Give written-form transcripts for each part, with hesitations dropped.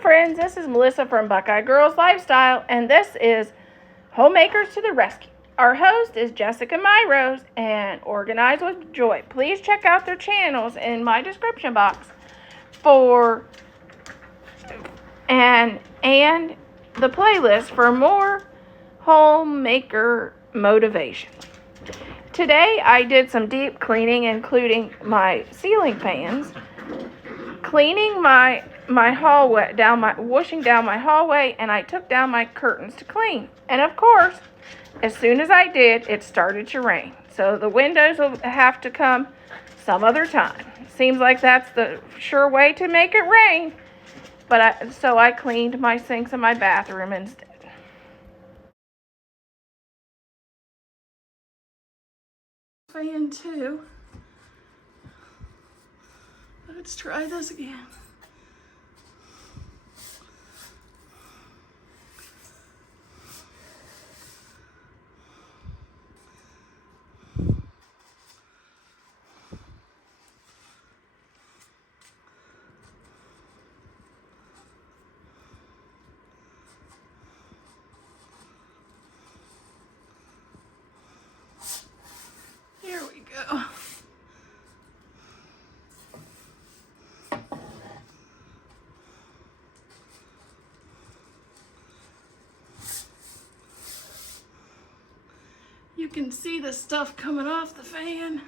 friends, this is Melissa from Buckeye Girls Lifestyle, and this is Homemakers to the Rescue. Our host is Jessica Myros and Organized with Joy. Please check out their channels in my description box for and the playlist for more homemaker motivation. Today I did some deep cleaning, including my ceiling fans, cleaning my hallway, washing down my hallway, and I took down my curtains to clean. And of course, as soon as I did, it started to rain. So the windows will have to come some other time. Seems like that's the sure way to make it rain. But so I cleaned my sinks in my bathroom instead. Fan 2. Let's try this again. Here we go. You can see the stuff coming off the fan,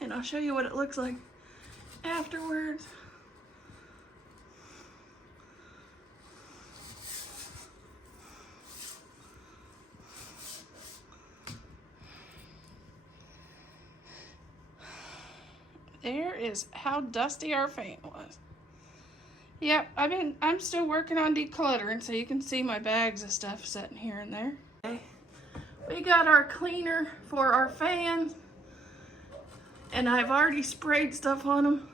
and I'll show you what it looks like afterwards. There is how dusty our fan was. Yep, I'm still working on decluttering, so you can see my bags of stuff sitting here and there. Okay. We got our cleaner for our fans, and I've already sprayed stuff on them.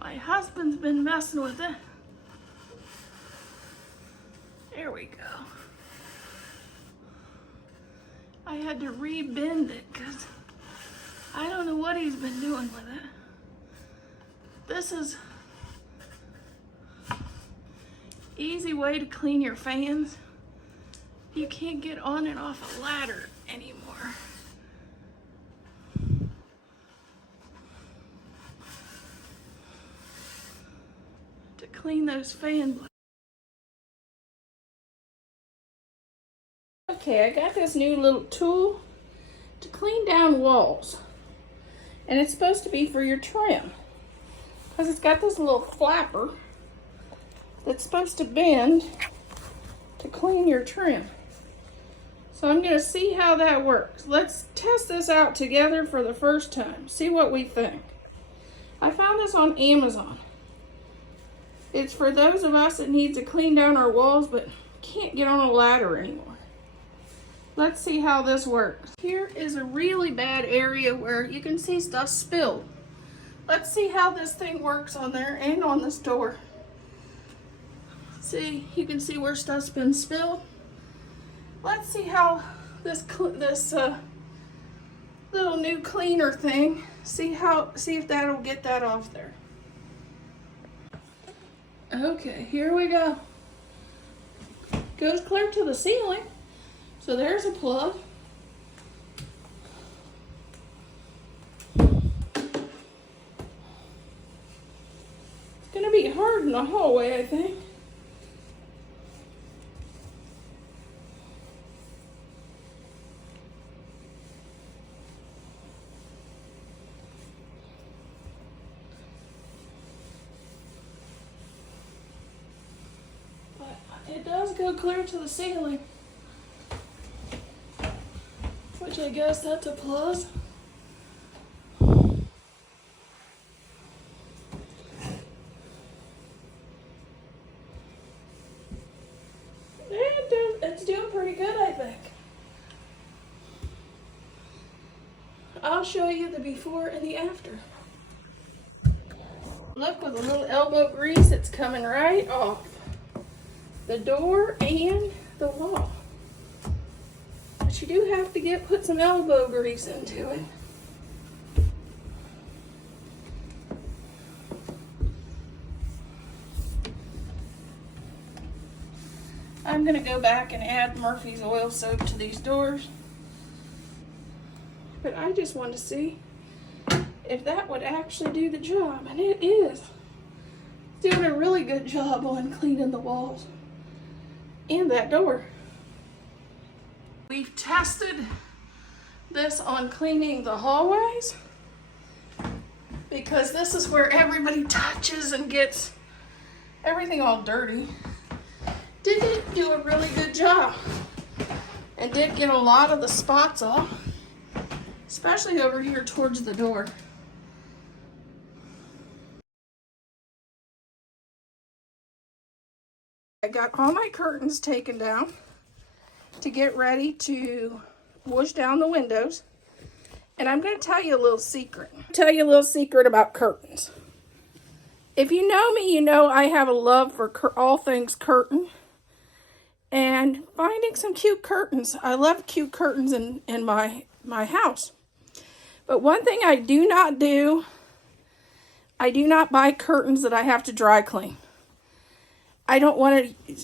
My husband's been messing with it. There we go. I had to re-bend it because I don't know what he's been doing with it. This is easy way to clean your fans. You can't get on and off a ladder anymore. To clean those fan blades. Okay, I got this new little tool to clean down walls. And it's supposed to be for your trim. Because it's got this little flapper that's supposed to bend to clean your trim. So I'm going to see how that works. Let's test this out together for the first time. See what we think. I found this on Amazon. It's for those of us that need to clean down our walls but can't get on a ladder anymore. Let's see how this works. Here is a really bad area where you can see stuff spilled. Let's see how this thing works on there and on this door. See, you can see where stuff's been spilled. Let's see how this little new cleaner thing, see if that'll get that off there. Okay, here we go. Goes clear to the ceiling. So there's a plug. It's gonna be hard in the hallway, I think. But it does go clear to the ceiling. Which I guess that's a plus. It's doing pretty good, I think. I'll show you the before and the after. Look, with a little elbow grease, it's coming right off the door and the wall. But you do have to put some elbow grease into it. I'm gonna go back and add Murphy's oil soap to these doors. But I just want to see if that would actually do the job, and it is. It's doing a really good job on cleaning the walls and that door. We've tested this on cleaning the hallways because this is where everybody touches and gets everything all dirty. Did do a really good job and did get a lot of the spots off, especially over here towards the door. I got all my curtains taken down to get ready to wash down the windows. And I'm going to tell you a little secret. About curtains. If you know me, you know I have a love for all things curtain. And finding some cute curtains. I love cute curtains in my house. But one thing I do not do, I do not buy curtains that I have to dry clean. I don't want to,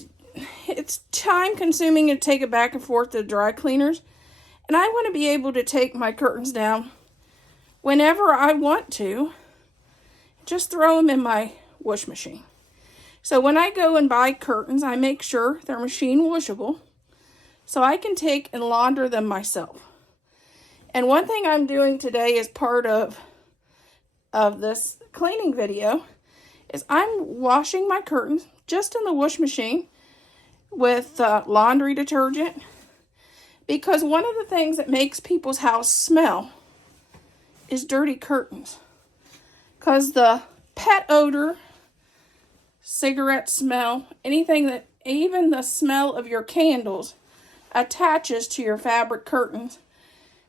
it's time consuming to take it back and forth to dry cleaners. And I want to be able to take my curtains down whenever I want to. Just throw them in my wash machine. So when I go and buy curtains, I make sure they're machine washable so I can take and launder them myself. And one thing I'm doing today as part of this cleaning video is I'm washing my curtains just in the wash machine with laundry detergent, because one of the things that makes people's house smell is dirty curtains. Because the pet odor, cigarette smell, anything that, even the smell of your candles attaches to your fabric curtains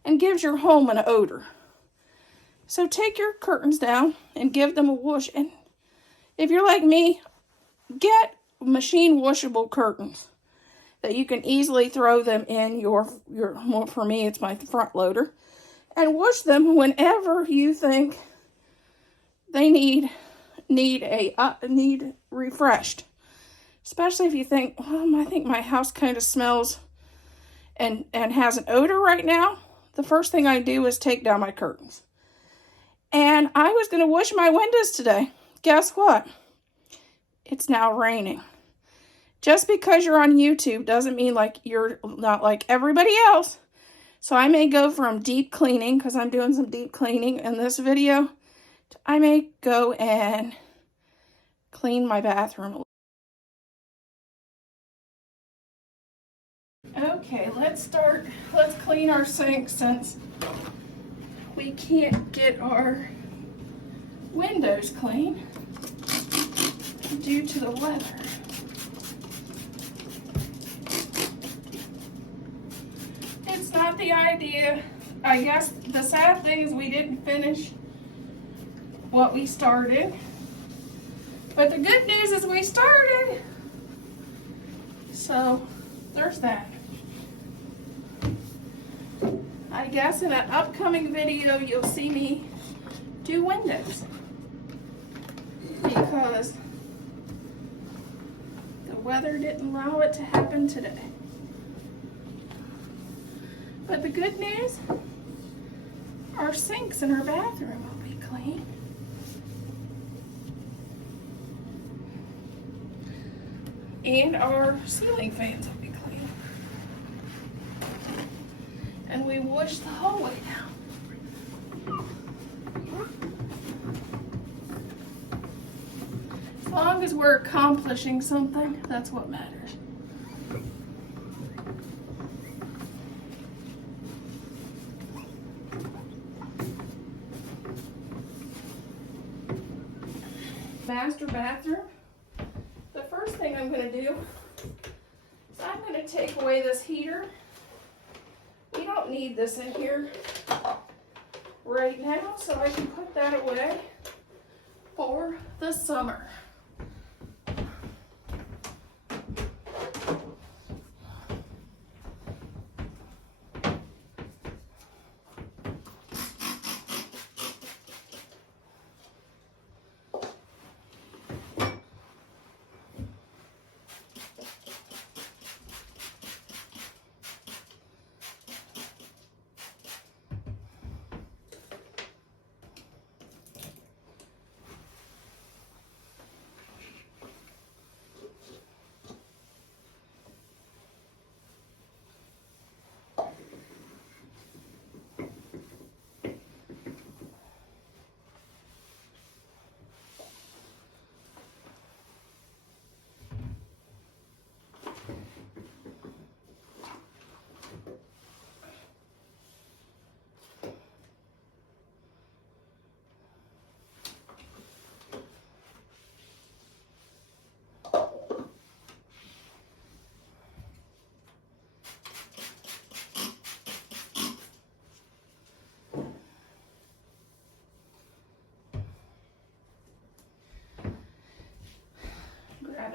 and gives your home an odor. So take your curtains down and give them a wash. And if you're like me, get machine washable curtains that you can easily throw them in your well, for me, it's my front loader, and wash them whenever you think they need refreshed. Especially if you think, well, I think my house kind of smells and has an odor right now. The first thing I do is take down my curtains. And I was going to wash my windows today. Guess what? It's now raining. Just because you're on YouTube doesn't mean like you're not like everybody else. So I may go from deep cleaning, because I'm doing some deep cleaning in this video, I may go and clean my bathroom. Okay, let's clean our sink since we can't get our windows clean due to the weather. It's not the idea. I guess the sad thing is we didn't finish what we started. But the good news is we started. So there's that. I guess in an upcoming video you'll see me do windows, because the weather didn't allow it to happen today. But the good news, our sinks in our bathroom will be clean. And our ceiling fans will be clean. And we wash the hallway down. As long as we're accomplishing something, that's what matters. Master bathroom. The first thing I'm going to do is I'm going to take away this heater. We don't need this in here right now, so I can put that away for the summer.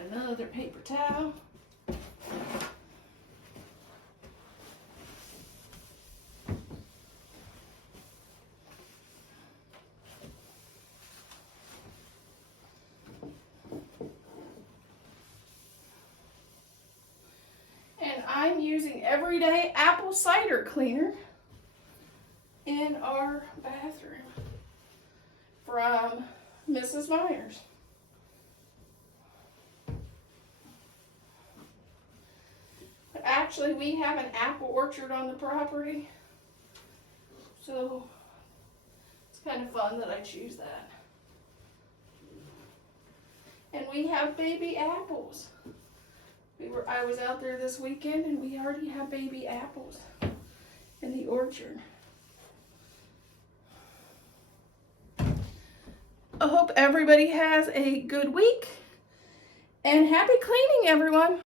another paper towel. And I'm using everyday apple cider cleaner in our bathroom from Mrs. Myers. But actually, we have an apple orchard on the property, so it's kind of fun that I choose that. And we have baby apples. I was out there this weekend and we already have baby apples in the orchard. I hope everybody has a good week and happy cleaning, everyone.